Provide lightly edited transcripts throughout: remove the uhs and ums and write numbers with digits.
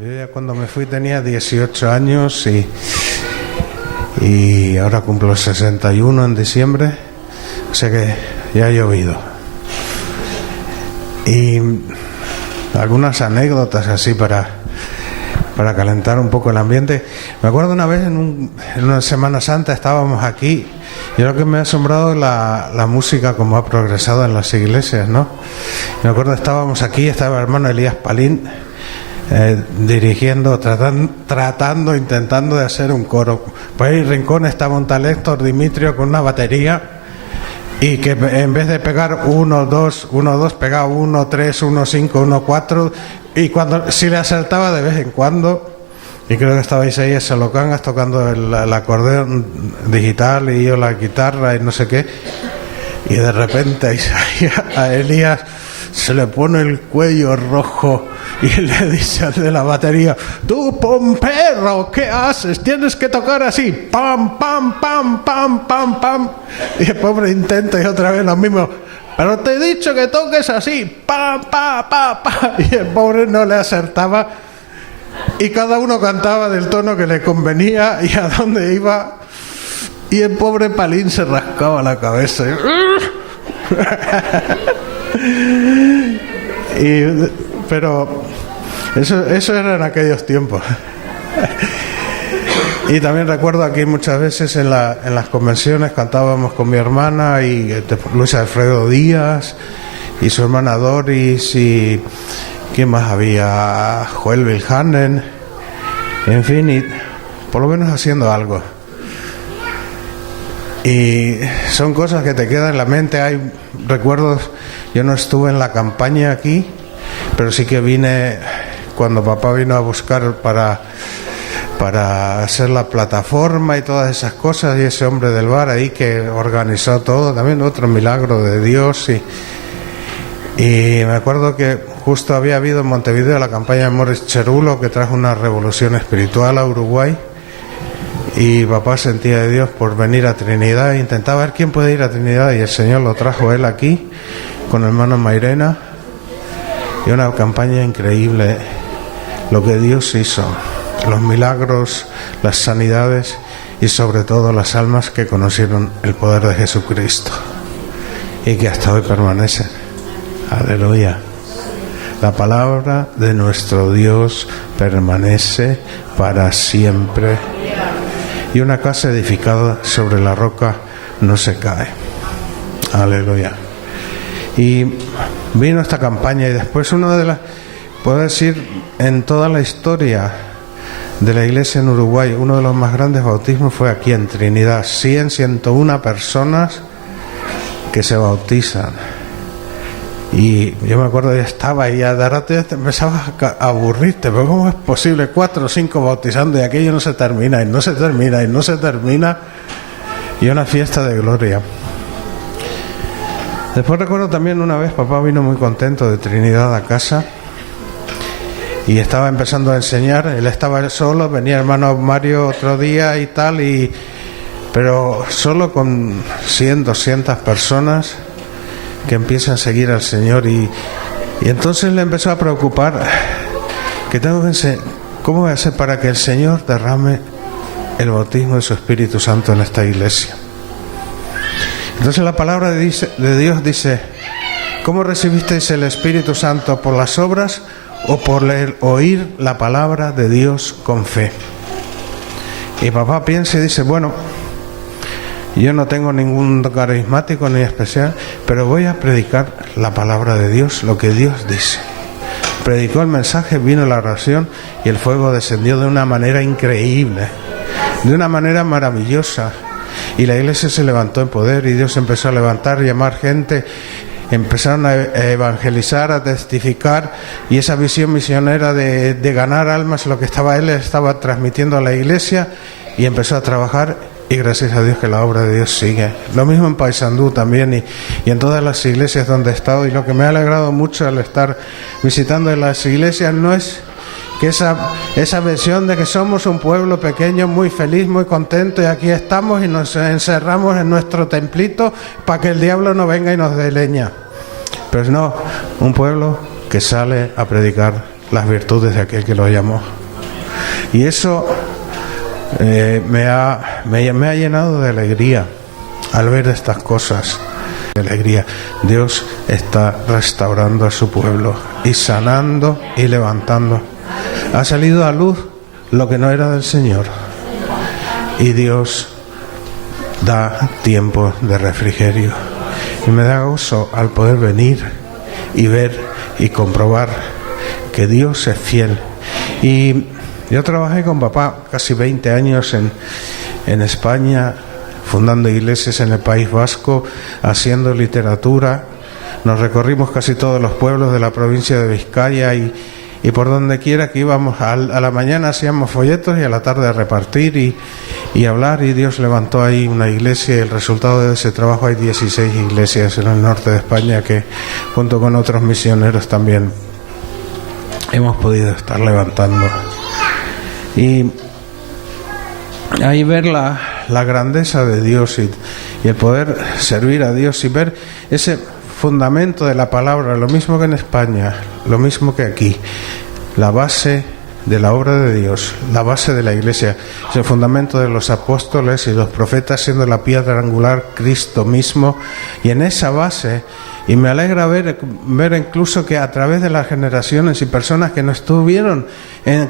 Yo ya cuando me fui tenía 18 años y ahora cumplo 61 en diciembre, o sea que ya ha llovido. Y algunas anécdotas así para calentar un poco el ambiente. Me acuerdo una vez en una Semana Santa estábamos aquí. Yo lo que me ha asombrado la música como ha progresado en las iglesias, ¿no? Me acuerdo estábamos aquí, estaba el hermano Elías Palín dirigiendo, intentando de hacer un coro. Por ahí en Rincón estaba un tal Héctor Dimitrio con una batería y que en vez de pegar 1, 2, 1, 2, pegaba 1, 3, 1, 5, 1, 4 y cuando si le acertaba de vez en cuando. Y creo que estabais ahí en Salocangas tocando el acordeón digital y yo la guitarra y no sé qué. Y de repente a Elías se le pone el cuello rojo y le dice al de la batería: tú, Pomperro, ¿qué haces? Tienes que tocar así, pam, pam, pam, pam, pam, pam. Y el pobre intenta y otra vez lo mismo: pero te he dicho que toques así, pam, pam, pam, pam. Y el pobre no le acertaba. Y cada uno cantaba del tono que le convenía y a dónde iba. Y el pobre Palín se rascaba la cabeza. Pero eso era en aquellos tiempos. Y también recuerdo aquí muchas veces en las convenciones cantábamos con mi hermana y Luis Alfredo Díaz y su hermana Doris y ¿quién más había? Joel Vilhanen, en fin, y por lo menos haciendo algo. Y son cosas que te quedan en la mente. Hay recuerdos, yo no estuve en la campaña aquí, pero sí que vine cuando papá vino a buscar para hacer la plataforma y todas esas cosas, y ese hombre del bar ahí que organizó todo, también otro milagro de Dios. Y me acuerdo que justo había habido en Montevideo la campaña de Morris Cherulo, que trajo una revolución espiritual a Uruguay, y papá sentía de Dios por venir a Trinidad e intentaba ver quién puede ir a Trinidad, y el Señor lo trajo él aquí con el hermano Mairena, y una campaña increíble lo que Dios hizo, los milagros, las sanidades y sobre todo las almas que conocieron el poder de Jesucristo y que hasta hoy permanecen. Aleluya. La palabra de nuestro Dios permanece para siempre. Y una casa edificada sobre la roca no se cae. Aleluya. Y vino esta campaña y después puedo decir, en toda la historia de la iglesia en Uruguay, uno de los más grandes bautismos fue aquí en Trinidad. 101 personas que se bautizan. Y yo me acuerdo, ya estaba y ya de rato ya te empezabas a aburrirte, pero ¿cómo es posible 4 o 5 bautizando y aquello no se termina y no se termina y no se termina? Y una fiesta de gloria. Después recuerdo también una vez, papá vino muy contento de Trinidad a casa y estaba empezando a enseñar. Él estaba solo, venía hermano Mario otro día y tal, pero solo con 100, 200 personas que empiezan a seguir al Señor, y entonces le empezó a preocupar que tengo que enseñar, ¿cómo voy a hacer para que el Señor derrame el bautismo de su Espíritu Santo en esta iglesia? Entonces la palabra de Dios dice: ¿cómo recibisteis el Espíritu Santo? ¿Por las obras o por oír la palabra de Dios con fe? Y papá piensa y dice: bueno, yo no tengo ningún carismático ni especial, pero voy a predicar la palabra de Dios, lo que Dios dice. Predicó el mensaje, vino la oración y el fuego descendió de una manera increíble, de una manera maravillosa. Y la iglesia se levantó en poder y Dios empezó a levantar, llamar gente, empezaron a evangelizar, a testificar, y esa visión misionera de ganar almas, lo que él estaba transmitiendo a la iglesia, y empezó a trabajar. Y gracias a Dios que la obra de Dios sigue. Lo mismo en Paysandú también y en todas las iglesias donde he estado. Y lo que me ha alegrado mucho al estar visitando las iglesias no es que esa visión de que somos un pueblo pequeño, muy feliz, muy contento, y aquí estamos y nos encerramos en nuestro templito para que el diablo no venga y nos dé leña. Pero no, un pueblo que sale a predicar las virtudes de aquel que lo llamó. Y eso me ha llenado de alegría al ver estas cosas. De alegría. Dios está restaurando a su pueblo y sanando y levantando. Ha salido a luz lo que no era del Señor, y Dios da tiempo de refrigerio, y me da gozo al poder venir y ver y comprobar que Dios es fiel. Y yo trabajé con papá casi 20 años en España, fundando iglesias en el País Vasco, haciendo literatura. Nos recorrimos casi todos los pueblos de la provincia de Vizcaya, y por donde quiera que íbamos, a la mañana hacíamos folletos y a la tarde a repartir y hablar, y Dios levantó ahí una iglesia, y el resultado de ese trabajo hay 16 iglesias en el norte de España que junto con otros misioneros también hemos podido estar levantando. Y ahí ver la grandeza de Dios y el poder servir a Dios y ver ese fundamento de la palabra, lo mismo que en España, lo mismo que aquí, la base de la obra de Dios, la base de la iglesia, es el fundamento de los apóstoles y los profetas, siendo la piedra angular Cristo mismo, y en esa base. Y me alegra ver incluso que a través de las generaciones y personas que no estuvieron en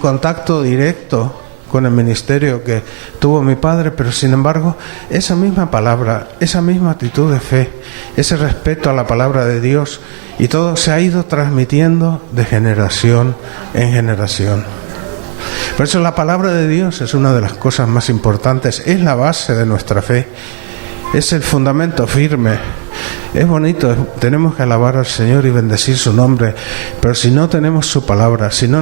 contacto directo con el ministerio que tuvo mi padre, pero sin embargo esa misma palabra, esa misma actitud de fe, ese respeto a la palabra de Dios, y todo se ha ido transmitiendo de generación en generación. Por eso la palabra de Dios es una de las cosas más importantes, es la base de nuestra fe, es el fundamento firme. Es bonito, tenemos que alabar al Señor y bendecir su nombre, pero si no tenemos su palabra, si no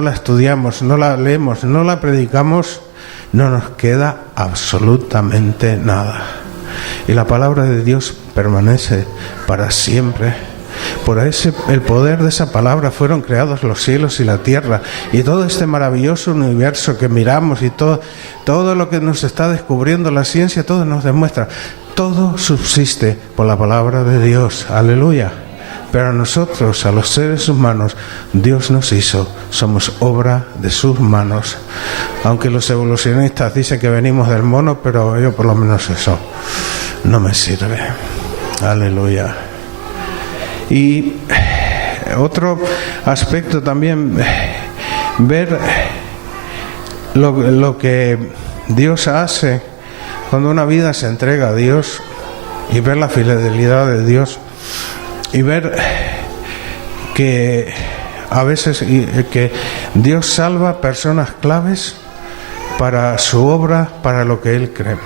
la estudiamos, no la leemos, no la predicamos, no nos queda absolutamente nada. Y la palabra de Dios permanece para siempre. Por el poder de esa palabra fueron creados los cielos y la tierra, y todo este maravilloso universo que miramos, y todo lo que nos está descubriendo la ciencia, todo nos demuestra. Todo subsiste por la palabra de Dios, aleluya. Pero a nosotros, a los seres humanos, Dios nos hizo, somos obra de sus manos. Aunque los evolucionistas dicen que venimos del mono, pero yo por lo menos eso no me sirve, aleluya. Y otro aspecto también, ver lo que Dios hace cuando una vida se entrega a Dios, y ver la fidelidad de Dios, y ver que a veces que Dios salva personas claves para su obra, para lo que Él cree,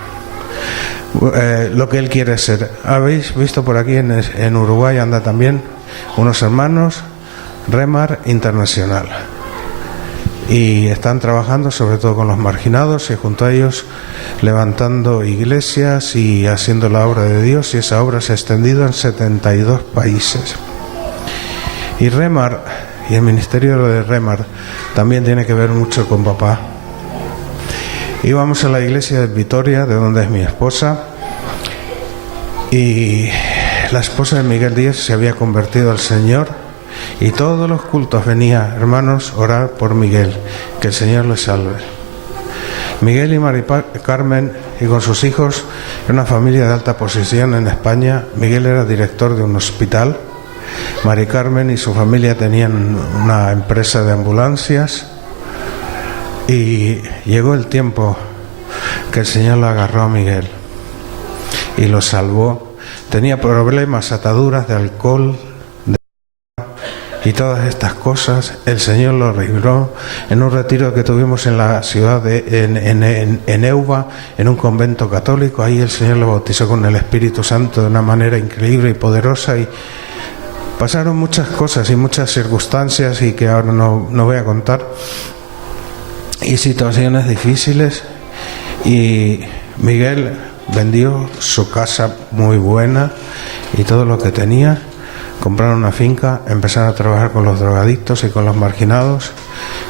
lo que Él quiere ser. Habéis visto por aquí en Uruguay anda también unos hermanos, Remar Internacional, y están trabajando sobre todo con los marginados, y junto a ellos levantando iglesias y haciendo la obra de Dios, y esa obra se ha extendido en 72 países. Y Remar, y el ministerio de Remar también tiene que ver mucho con papá. Íbamos a la iglesia de Vitoria, de donde es mi esposa, y la esposa de Miguel Díaz se había convertido al Señor, y todos los cultos venía, hermanos, orar por Miguel, que el Señor le salve. Miguel y Mari Carmen, y con sus hijos, era una familia de alta posición en España. Miguel era director de un hospital, Mari Carmen y su familia tenían una empresa de ambulancias, y llegó el tiempo que el Señor lo agarró a Miguel y lo salvó. Tenía problemas, ataduras de alcohol, y todas estas cosas. El Señor lo libró en un retiro que tuvimos en la ciudad en Euba, en un convento católico. Ahí el Señor lo bautizó con el Espíritu Santo de una manera increíble y poderosa, y pasaron muchas cosas y muchas circunstancias, y que ahora no voy a contar, y situaciones difíciles, y Miguel vendió su casa muy buena y todo lo que tenía, compraron una finca, empezaron a trabajar con los drogadictos y con los marginados,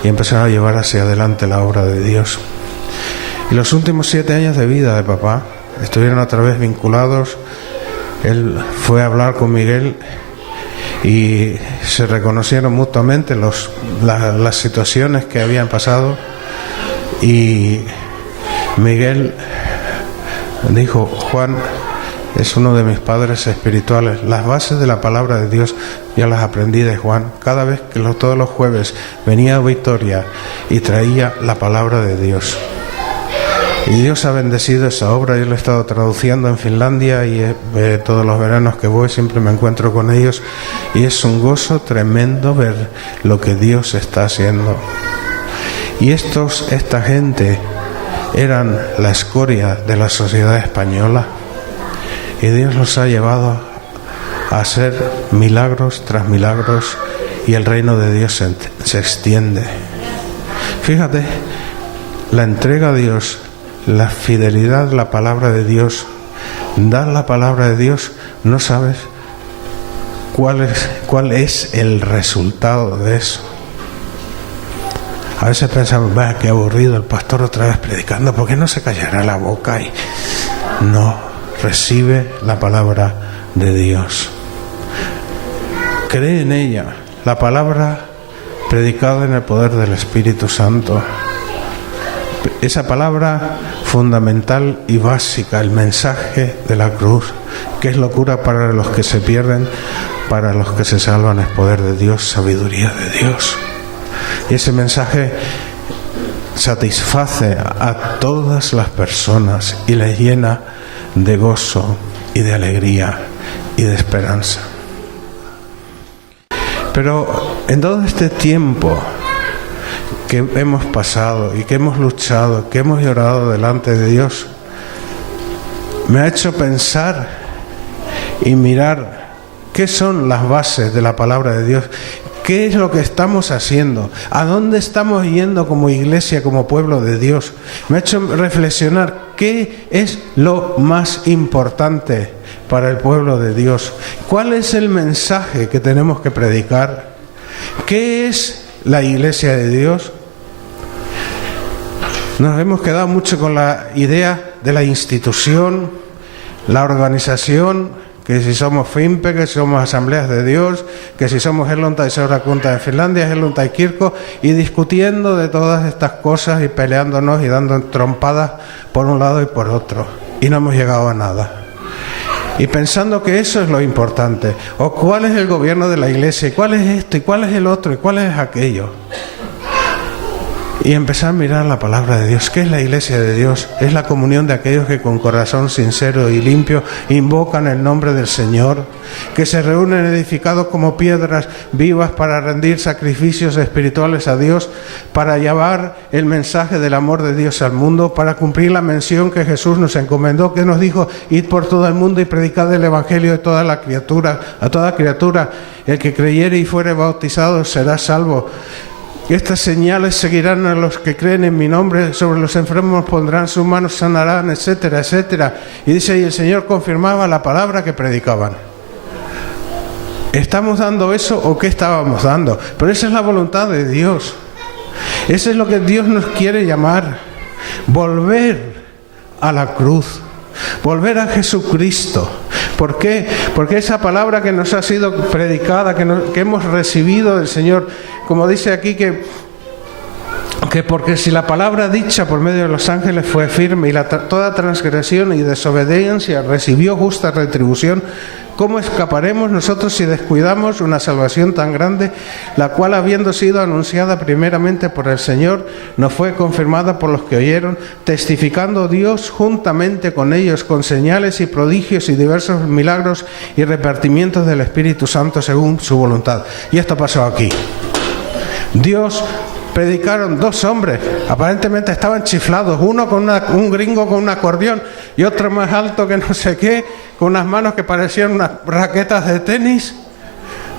y empezaron a llevar hacia adelante la obra de Dios. Y los últimos 7 años de vida de papá estuvieron otra vez vinculados. Él fue a hablar con Miguel, y se reconocieron mutuamente las situaciones que habían pasado, y Miguel dijo: Juan es uno de mis padres espirituales, las bases de la palabra de Dios ya las aprendí de Juan. Cada vez que todos los jueves venía a Vitoria y traía la palabra de Dios. Y Dios ha bendecido esa obra. Yo lo he estado traduciendo en Finlandia y todos los veranos que voy siempre me encuentro con ellos, y es un gozo tremendo ver lo que Dios está haciendo. Y esta gente eran la escoria de la sociedad española, y Dios los ha llevado a hacer milagros tras milagros, y el reino de Dios se extiende. Fíjate, la entrega a Dios, la fidelidad a la palabra de Dios, dar la palabra de Dios, no sabes cuál es el resultado de eso. A veces pensamos: vaya, qué aburrido el pastor otra vez predicando, ¿por qué no se callará la boca? Y no, recibe la palabra de Dios, cree en ella, la palabra predicada en el poder del Espíritu Santo. Esa palabra fundamental y básica, el mensaje de la cruz, que es locura para los que se pierden, para los que se salvan es poder de Dios, sabiduría de Dios. Y ese mensaje satisface a todas las personas y les llena de gozo y de alegría y de esperanza. Pero en todo este tiempo que hemos pasado y que hemos luchado, que hemos llorado delante de Dios, me ha hecho pensar y mirar qué son las bases de la palabra de Dios, qué es lo que estamos haciendo, a dónde estamos yendo como iglesia, como pueblo de Dios. Me ha hecho reflexionar qué es lo más importante para el pueblo de Dios, cuál es el mensaje que tenemos que predicar, qué es la iglesia de Dios. Nos hemos quedado mucho con la idea de la institución, la organización, que si somos FIMPE, que si somos Asambleas de Dios, que si somos Hellontai-seurakunta en Finlandia, Hellontai-kirkko, y discutiendo de todas estas cosas y peleándonos y dando trompadas por un lado y por otro, y no hemos llegado a nada. Y pensando que eso es lo importante, o cuál es el gobierno de la iglesia, y cuál es esto, y cuál es el otro, y cuál es aquello. Y empezar a mirar la palabra de Dios. ¿Qué es la iglesia de Dios? Es la comunión de aquellos que con corazón sincero y limpio invocan el nombre del Señor, que se reúnen edificados como piedras vivas para rendir sacrificios espirituales a Dios, para llevar el mensaje del amor de Dios al mundo, para cumplir la misión que Jesús nos encomendó, que nos dijo: id por todo el mundo y predicad el evangelio a toda criatura. El que creyere y fuere bautizado será salvo. Estas señales seguirán a los que creen en mi nombre, sobre los enfermos pondrán sus manos, sanarán, etcétera, etcétera. Y dice, y el Señor confirmaba la palabra que predicaban. ¿Estamos dando eso o qué estábamos dando? Pero esa es la voluntad de Dios. Eso es lo que Dios nos quiere llamar. Volver a la cruz. Volver a Jesucristo. ¿Por qué? Porque esa palabra que nos ha sido predicada, que hemos recibido del Señor, como dice aquí, que porque si la palabra dicha por medio de los ángeles fue firme y toda transgresión y desobediencia recibió justa retribución, ¿cómo escaparemos nosotros si descuidamos una salvación tan grande, la cual, habiendo sido anunciada primeramente por el Señor, nos fue confirmada por los que oyeron, testificando Dios juntamente con ellos con señales y prodigios y diversos milagros y repartimientos del Espíritu Santo según su voluntad? Y esto pasó aquí. Dios predicaron dos hombres, aparentemente estaban chiflados, uno con un gringo con un acordeón y otro más alto que no sé qué, con unas manos que parecían unas raquetas de tenis.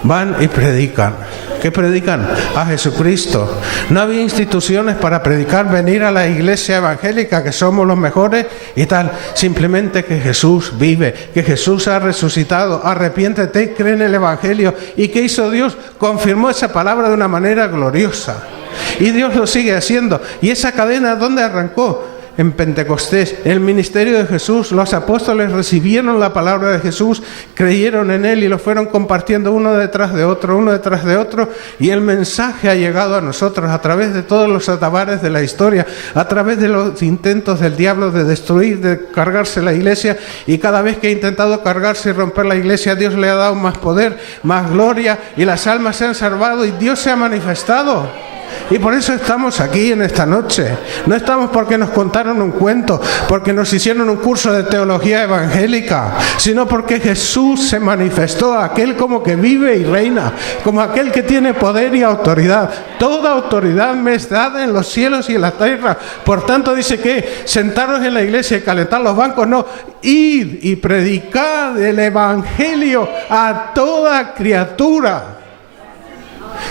Van y predican. ¿Qué predican? A Jesucristo. No había instituciones para predicar, venir a la iglesia evangélica, que somos los mejores y tal. Simplemente que Jesús vive, que Jesús ha resucitado. Arrepiéntete y cree en el evangelio. ¿Y qué hizo Dios? Confirmó esa palabra de una manera gloriosa. Y Dios lo sigue haciendo. ¿Y esa cadena dónde arrancó? en Pentecostés, el ministerio de Jesús. Los apóstoles recibieron la palabra de Jesús, creyeron en Él y lo fueron compartiendo uno detrás de otro, y el mensaje ha llegado a nosotros a través de todos los atabares de la historia, a través de los intentos del diablo de destruir, de cargarse la iglesia, y cada vez que ha intentado cargarse y romper la iglesia, Dios le ha dado más poder, más gloria, y las almas se han salvado y Dios se ha manifestado. Y por eso estamos aquí en esta noche. No estamos porque nos contaron un cuento, porque nos hicieron un curso de teología evangélica, sino porque Jesús se manifestó, aquel como que vive y reina, como aquel que tiene poder y autoridad. Toda autoridad me es dada en los cielos y en la tierra. Por tanto dice que sentaros en la iglesia y calentar los bancos, no, id y predicad el evangelio a toda criatura.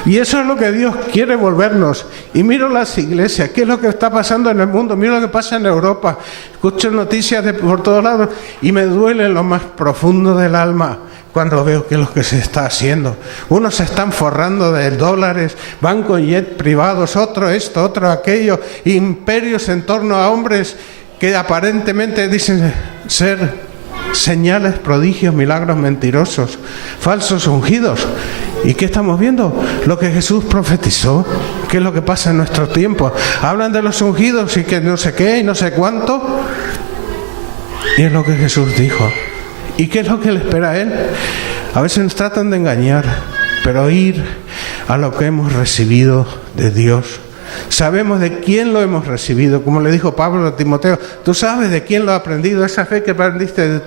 Y eso es lo que Dios quiere volvernos. Y miro las iglesias, qué es lo que está pasando en el mundo, miro lo que pasa en Europa, escucho noticias por todos lados y me duele en lo más profundo del alma cuando veo qué es lo que se está haciendo. Unos se están forrando de dólares, van con jet privados, otro esto, otro aquello, imperios en torno a hombres que aparentemente dicen ser señales, prodigios, milagros mentirosos, falsos ungidos. ¿Y qué estamos viendo? Lo que Jesús profetizó. ¿Qué es lo que pasa en nuestro tiempo? Hablan de los ungidos y que no sé qué y no sé cuánto. Y es lo que Jesús dijo. ¿Y qué es lo que le espera a Él? A veces nos tratan de engañar, pero ir a lo que hemos recibido de Dios. Sabemos de quién lo hemos recibido, como le dijo Pablo a Timoteo. Tú sabes de quién lo has aprendido, esa fe que aprendiste de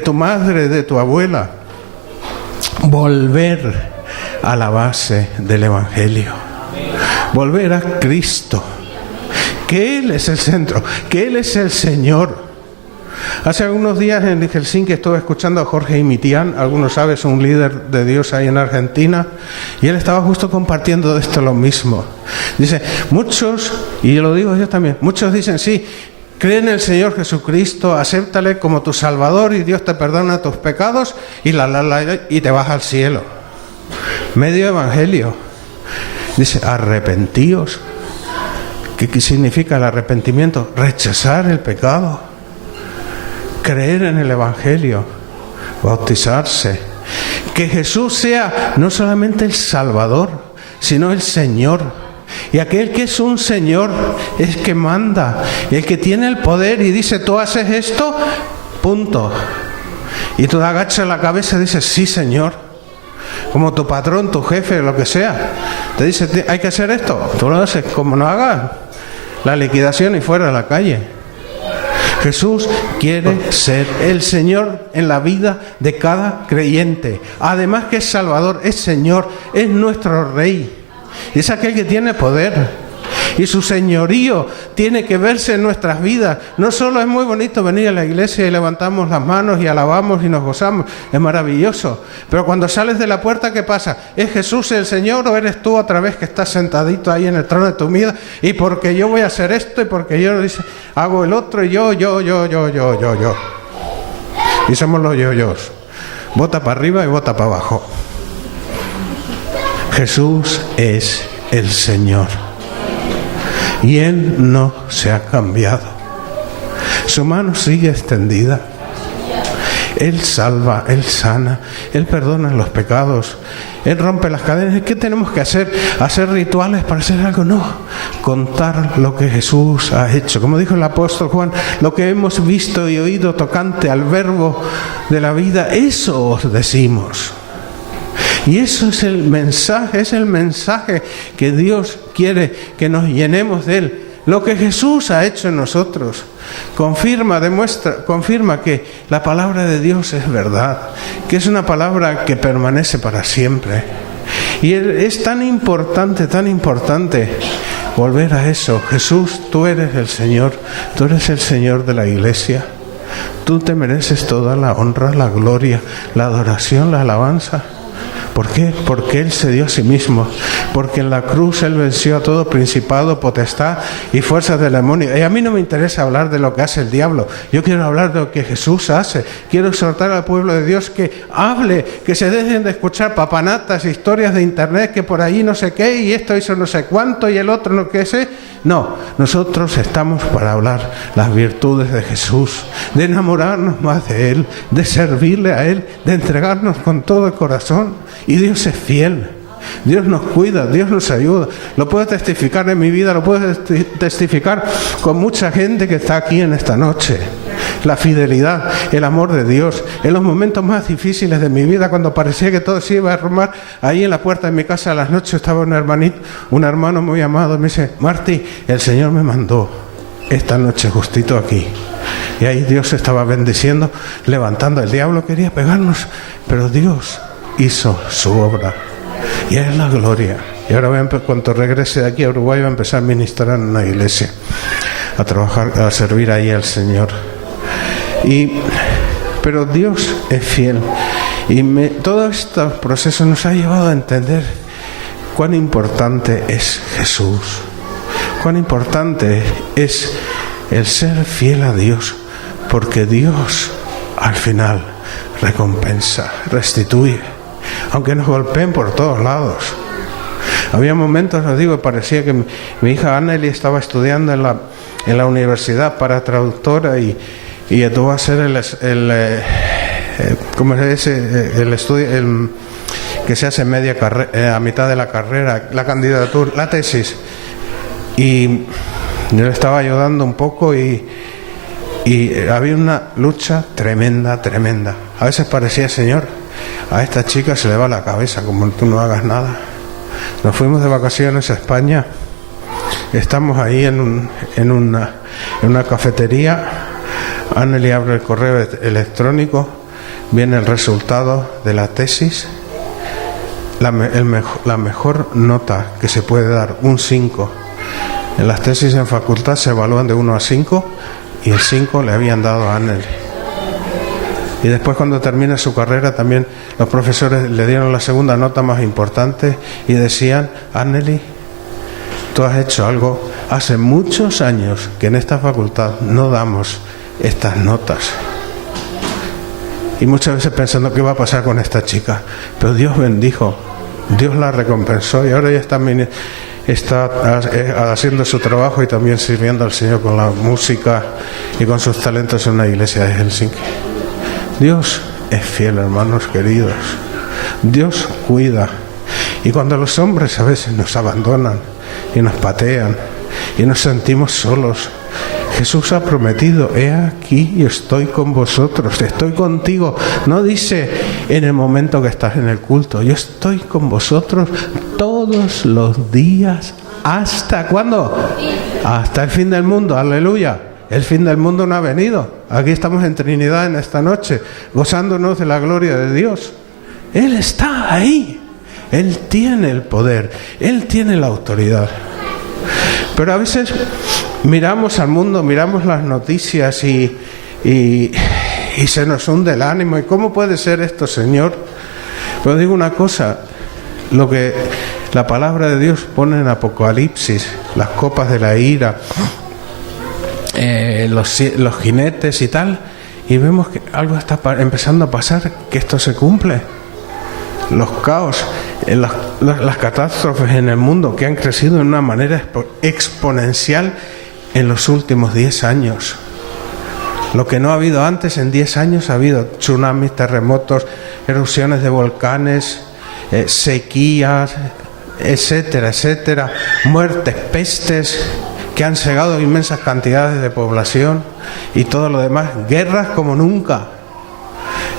tu madre, de tu abuela. Volver a la base del Evangelio, volver a Cristo, que Él es el centro, que Él es el Señor. Hace algunos días en Helsinki estuve escuchando a Jorge Imitián, algunos saben, es un líder de Dios ahí en Argentina, y él estaba justo compartiendo de esto lo mismo. Dice, muchos, y lo digo yo también, muchos dicen, sí, cree en el Señor Jesucristo, acéptale como tu Salvador y Dios te perdona tus pecados y te vas al cielo. Medio evangelio. Dice, arrepentíos. ¿Qué significa el arrepentimiento? Rechazar el pecado. Creer en el evangelio. Bautizarse. Que Jesús sea no solamente el Salvador, sino el Señor. Y aquel que es un Señor es que manda, el que tiene el poder y dice, tú haces esto, punto. Y tú agachas la cabeza y dices, sí, Señor. Como tu patrón, tu jefe, lo que sea. Te dice, hay que hacer esto. Tú lo haces, como no hagas, la liquidación y fuera a la calle. Jesús quiere ser el Señor en la vida de cada creyente. Además que es Salvador, es Señor, es nuestro Rey. Es aquel que tiene poder. Y su señorío tiene que verse en nuestras vidas. No solo es muy bonito venir a la iglesia y levantamos las manos y alabamos y nos gozamos. Es maravilloso. Pero cuando sales de la puerta, ¿qué pasa? ¿Es Jesús el Señor o eres tú otra vez que estás sentadito ahí en el trono de tu vida? Y porque yo voy a hacer esto y porque yo hago el otro y yo. Y somos los yo-yos. Bota para arriba y bota para abajo. Jesús es el Señor. Y Él no se ha cambiado. Su mano sigue extendida. Él salva, Él sana, Él perdona los pecados, Él rompe las cadenas. ¿Qué tenemos que hacer? ¿Hacer rituales para hacer algo? No. Contar lo que Jesús ha hecho. Como dijo el apóstol Juan, lo que hemos visto y oído tocante al verbo de la vida, eso os decimos. Y eso es el mensaje que Dios quiere que nos llenemos de Él. Lo que Jesús ha hecho en nosotros confirma que la palabra de Dios es verdad, que es una palabra que permanece para siempre. Y es tan importante volver a eso. Jesús, tú eres el Señor, tú eres el Señor de la iglesia. Tú te mereces toda la honra, la gloria, la adoración, la alabanza. ¿Por qué? Porque Él se dio a sí mismo. Porque en la cruz Él venció a todo principado, potestad y fuerzas del demonio. Y a mí no me interesa hablar de lo que hace el diablo. Yo quiero hablar de lo que Jesús hace. Quiero exhortar al pueblo de Dios que hable, que se dejen de escuchar papanatas, historias de internet, que por ahí no sé qué, y esto hizo no sé cuánto, y el otro no qué sé. No, nosotros estamos para hablar las virtudes de Jesús, de enamorarnos más de Él, de servirle a Él, de entregarnos con todo el corazón. Y Dios es fiel, Dios nos cuida, Dios nos ayuda. Lo puedo testificar en mi vida, lo puedo testificar con mucha gente que está aquí en esta noche. La fidelidad, el amor de Dios. En los momentos más difíciles de mi vida, cuando parecía que todo se iba a derrumbar, ahí en la puerta de mi casa a las noches estaba un hermano muy amado, y me dice: Martí, el Señor me mandó esta noche justito aquí. Y ahí Dios estaba bendiciendo, levantando. El diablo quería pegarnos, pero Dios hizo su obra. Y es la gloria. Y ahora cuando regrese de aquí a Uruguay voy a empezar a ministrar en una iglesia, a trabajar, a servir ahí al Señor. Pero Dios es fiel. Y todo este proceso nos ha llevado a entender cuán importante es Jesús, cuán importante es el ser fiel a Dios, porque Dios al final recompensa, restituye, aunque nos golpeen por todos lados. Había momentos, os digo, parecía que mi hija Anneli estaba estudiando en la universidad para traductora y tuvo que hacer el estudio que se hace a mitad de la carrera, la candidatura, la tesis. Y yo le estaba ayudando un poco y había una lucha tremenda. A veces parecía: Señor, a esta chica se le va la cabeza, como tú no hagas nada. Nos fuimos de vacaciones a España, estamos ahí en una cafetería. Anneli abre el correo electrónico, viene el resultado de la tesis, la mejor nota que se puede dar, un 5. En las tesis en facultad se evalúan de 1 a 5 y el 5 le habían dado a Anneli. Y después, cuando termina su carrera, también los profesores le dieron la segunda nota más importante y decían: Anneli, tú has hecho algo. Hace muchos años que en esta facultad no damos estas notas. Y muchas veces pensando: ¿qué va a pasar con esta chica? Pero Dios bendijo, Dios la recompensó, y ahora ya está haciendo su trabajo y también sirviendo al Señor con la música y con sus talentos en una iglesia de Helsinki. Dios es fiel, hermanos queridos. Dios cuida. Y cuando los hombres a veces nos abandonan y nos patean y nos sentimos solos, Jesús ha prometido: he aquí y estoy con vosotros, estoy contigo. No dice en el momento que estás en el culto: yo estoy con vosotros todos los días. ¿Hasta cuándo? Hasta el fin del mundo. Aleluya. El fin del mundo no ha venido. Aquí estamos en Trinidad en esta noche, gozándonos de la gloria de Dios. Él está ahí. Él tiene el poder. Él tiene la autoridad. Pero a veces miramos al mundo, miramos las noticias y se nos hunde el ánimo. ¿Y cómo puede ser esto, Señor? Pero digo una cosa: lo que la palabra de Dios pone en Apocalipsis, las copas de la ira, los jinetes y tal, y vemos que algo está empezando a pasar, que esto se cumple. Los caos, las catástrofes en el mundo, que han crecido de una manera exponencial en los últimos 10 años. Lo que no ha habido antes, en 10 años ha habido tsunamis, terremotos, erupciones de volcanes, sequías, etcétera, muertes, pestes que han cegado inmensas cantidades de población y todo lo demás, guerras como nunca.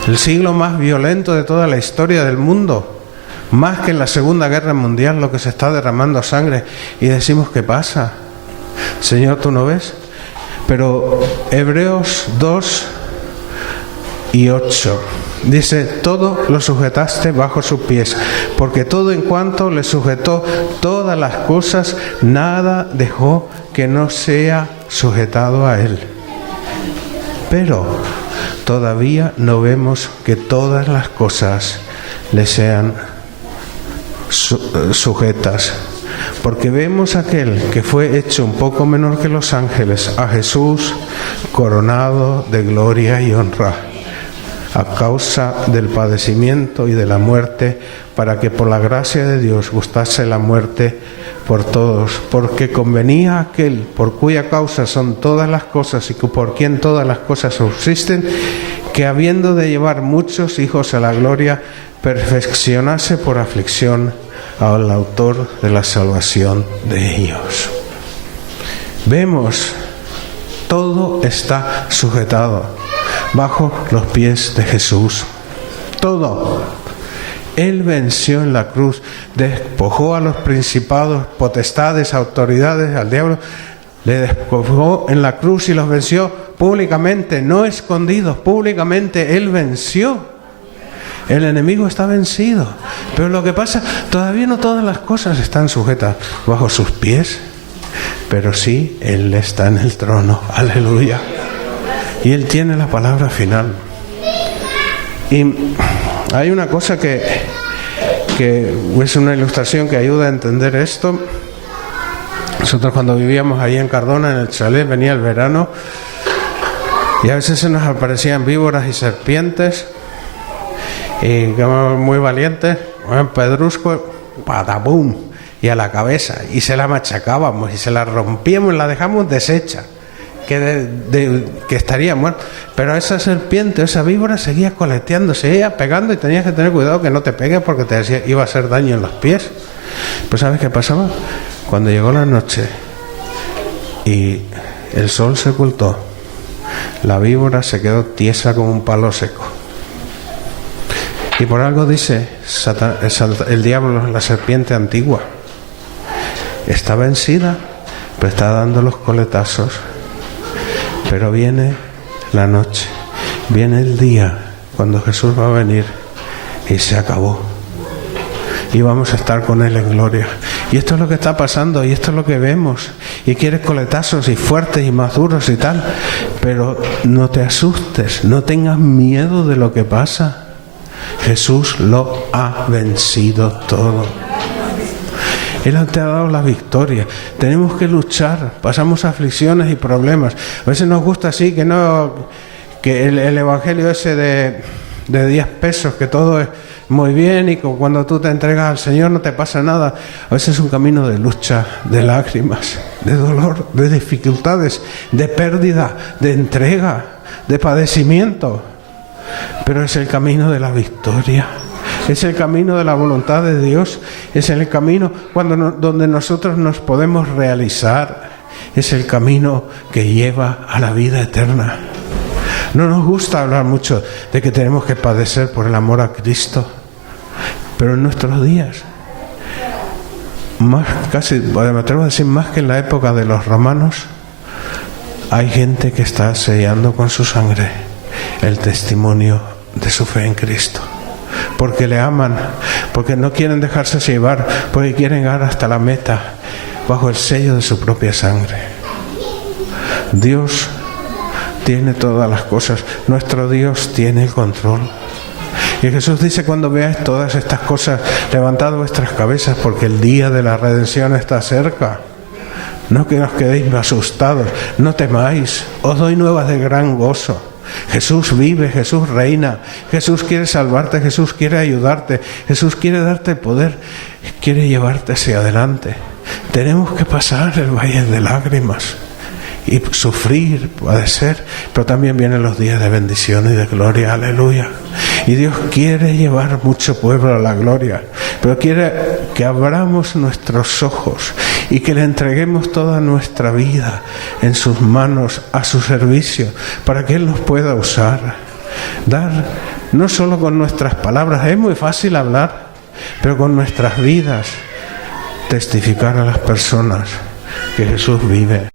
El siglo más violento de toda la historia del mundo, más que en la Segunda Guerra Mundial, lo que se está derramando sangre, y decimos: ¿qué pasa? Señor, ¿tú no ves? Pero Hebreos 2:8 dice: todo lo sujetaste bajo sus pies, porque todo en cuanto le sujetó todas las cosas, nada dejó que no sea sujetado a él. Pero todavía no vemos que todas las cosas le sean sujetas. Porque vemos a aquel que fue hecho un poco menor que los ángeles, a Jesús coronado de gloria y honra, a causa del padecimiento y de la muerte, para que por la gracia de Dios gustase la muerte por todos, porque convenía a aquel por cuya causa son todas las cosas y por quien todas las cosas subsisten, que habiendo de llevar muchos hijos a la gloria, perfeccionase por aflicción al autor de la salvación de ellos. Vemos, todo está sujetado bajo los pies de Jesús. Todo. Él venció en la cruz, despojó a los principados, potestades, autoridades, al diablo, le despojó en la cruz y los venció públicamente, no escondidos, públicamente. Él venció. El enemigo está vencido. Pero lo que pasa, todavía no todas las cosas están sujetas bajo sus pies, pero sí, Él está en el trono. Aleluya. Y Él tiene la palabra final. Y hay una cosa que es una ilustración que ayuda a entender esto. Nosotros cuando vivíamos ahí en Cardona, en el chalet, venía el verano y a veces se nos aparecían víboras y serpientes. Y quedamos muy valientes, pedrusco, patapum, y a la cabeza, y se la machacábamos, y se la rompíamos, y la dejamos deshecha, que estaría muerta. Pero esa serpiente, esa víbora seguía coleteándose, ella pegando, y tenías que tener cuidado que no te pegue porque te decía, iba a hacer daño en los pies. Pues ¿sabes qué pasaba? Cuando llegó la noche y el sol se ocultó, la víbora se quedó tiesa como un palo seco. Y por algo dice el diablo, la serpiente antigua, está vencida, pero está dando los coletazos. Pero viene la noche, viene el día cuando Jesús va a venir y se acabó. Y vamos a estar con Él en gloria. Y esto es lo que está pasando, y esto es lo que vemos. Y quieres coletazos y fuertes y más duros y tal, pero no te asustes, no tengas miedo de lo que pasa. Jesús lo ha vencido todo. Él te ha dado la victoria. Tenemos que luchar, pasamos aflicciones y problemas. A veces nos gusta así que el evangelio ese de 10 pesos, que todo es muy bien y cuando tú te entregas al Señor no te pasa nada. A veces es un camino de lucha, de lágrimas, de dolor, de dificultades, de pérdida, de entrega, de padecimiento. Pero es el camino de la victoria, es el camino de la voluntad de Dios, es el camino donde nosotros nos podemos realizar, es el camino que lleva a la vida eterna. No nos gusta hablar mucho de que tenemos que padecer por el amor a Cristo, pero en nuestros días, casi me atrevo a decir más que en la época de los romanos, hay gente que está sellando con su sangre el testimonio de su fe en Cristo, porque le aman, porque no quieren dejarse llevar, porque quieren llegar hasta la meta bajo el sello de su propia sangre. Dios tiene todas las cosas, nuestro Dios tiene el control. Y Jesús dice: cuando veáis todas estas cosas, levantad vuestras cabezas, porque el día de la redención está cerca. No que os quedéis asustados, no temáis, os doy nuevas de gran gozo. Jesús vive, Jesús reina, Jesús quiere salvarte, Jesús quiere ayudarte, Jesús quiere darte poder, quiere llevarte hacia adelante. Tenemos que pasar el valle de lágrimas y sufrir, padecer, pero también vienen los días de bendición y de gloria. Aleluya. Y Dios quiere llevar mucho pueblo a la gloria, pero quiere que abramos nuestros ojos y que le entreguemos toda nuestra vida en sus manos, a su servicio, para que Él nos pueda usar. Dar no solo con nuestras palabras, es muy fácil hablar, pero con nuestras vidas testificar a las personas que Jesús vive.